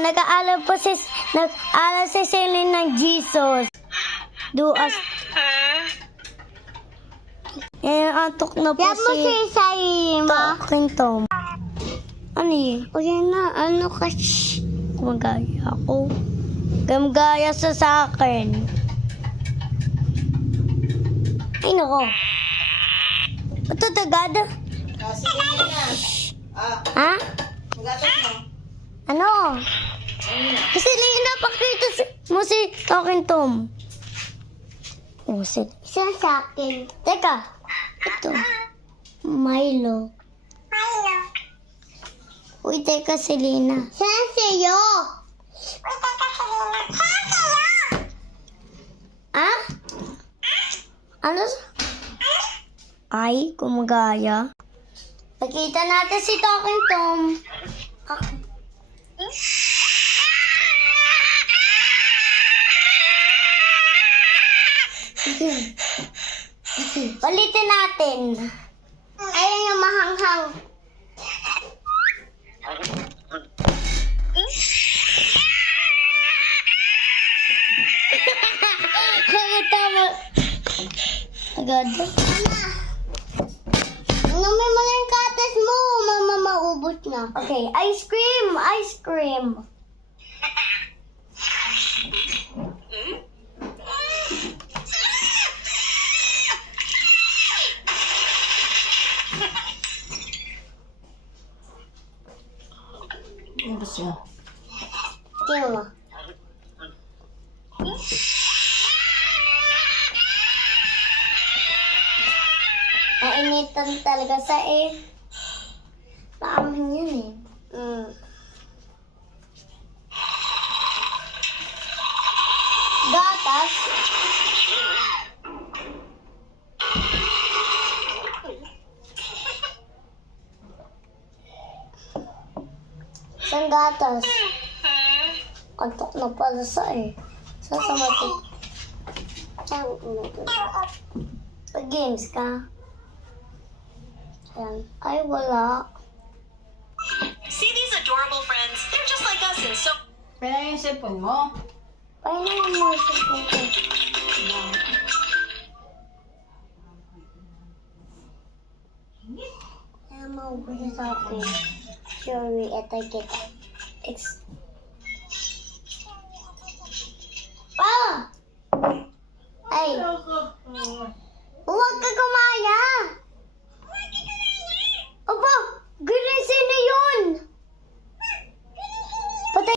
nag-aaral si Celine ng Jesus. Do us. Antok na po si Talking Tom. Ano eh? O yan na, ano ka? Magaya ako. Gamgaya sa akin. Ay, nako. Ito tagad. Sige na. Ha? Magatas mo. Ano? Kasi Lina, pakita mo si Talking Tom. Isa sa akin. Teka. Ito. Milo. Uy, teka, Selena. Saan sa'yo? Uy, teka, Selena. Saan sa'yo? Ha? Ano? Ay, kumagaya. Pakita natin si Talking Tom. Palitin natin. Ayun yung mahanghang. Nakita mo. Agad. Inumin mo na yung katas mo. Mama, maubos na. Okay, ice cream. Ice cream. Ano ba siya? Tingnan mo. Nainitan talaga sa paaman yun eh. Gatas. Isang gatas. Antok na pala sa Sasamatin. Games ka? Ay, wala. See these adorable friends? They're just like us and so... Kaya yung cellphone mo? Paano yung mga sasamatin ko? Kaya maubos sa akin. Sorry, eto kita.